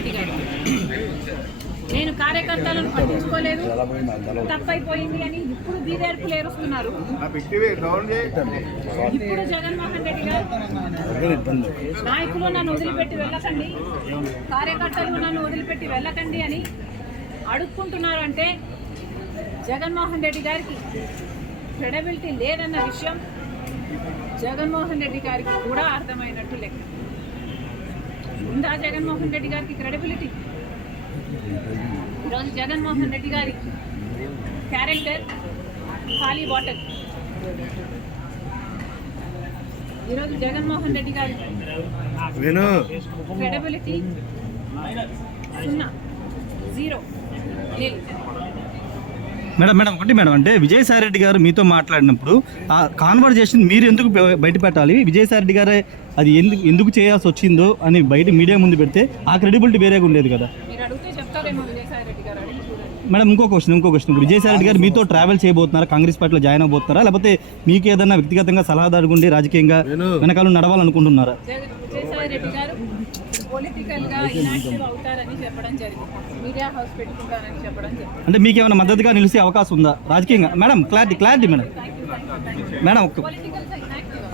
రెడ్డి గారు నేను కార్యకర్తలను పట్టించుకోలేదు, తప్పైపోయింది అని ఇప్పుడు బీదేర్పులు ఏరుస్తున్నారు. ఇప్పుడు జగన్మోహన్ రెడ్డి గారు నాయకులు నన్ను వదిలిపెట్టి వెళ్ళకండి, కార్యకర్తలు నన్ను వదిలిపెట్టి వెళ్ళకండి అని అడుక్కుంటున్నారు. అంటే జగన్మోహన్ రెడ్డి గారికి క్రెడిబిలిటీ లేదన్న విషయం జగన్మోహన్ రెడ్డి గారికి కూడా అర్థమైనట్టు లెక్క. ఉందా జగన్మోహన్ రెడ్డి గారికి క్రెడిబిలిటీ? ఈరోజు జగన్మోహన్ రెడ్డి గారి క్యారెక్టర్ ఖాళీ బాటిల్. ఈరోజు జగన్మోహన్ రెడ్డి గారి క్రెడిబిలిటీ సున్నా, జీరో, లేదు. మేడం ఒకటి మేడం, అంటే విజయసాయి రెడ్డి గారు మీతో మాట్లాడినప్పుడు ఆ కాన్వర్జేషన్ మీరు ఎందుకు బయట పెట్టాలి, విజయసాయి రెడ్డి గారే అది ఎందుకు చేయాల్సి వచ్చిందో అని బయట మీడియా ముందు పెడితే ఆ క్రెడిబిలిటీ వేరేగా ఉండేది కదా మేడం. ఇంకో క్వశ్చన్ ఇప్పుడు విజయసాయి రెడ్డి గారు మీతో ట్రావెల్ చేయబోతున్నారా, కాంగ్రెస్ పార్టీలో జాయిన్ అవబోతున్నారా, లేకపోతే మీకు ఏదైనా వ్యక్తిగతంగా సలహాదారు ఉండి రాజకీయంగా వెనకాల నడవాలనుకుంటున్నారా? విజయసాయి రెడ్డి గారు పొలిటికల్గా ఇనాక్టివ్ అవుతారని చెప్పడం జరిగింది, మీడియా హౌస్ పెట్టుకుంటారని చెప్పడం జరిగింది. అంటే మీకు ఏమైనా మద్దతుగా నిలిచే అవకాశం ఉందా రాజకీయంగా? Madam clarity madam. పొలిటికల్గా ఇనాక్టివ్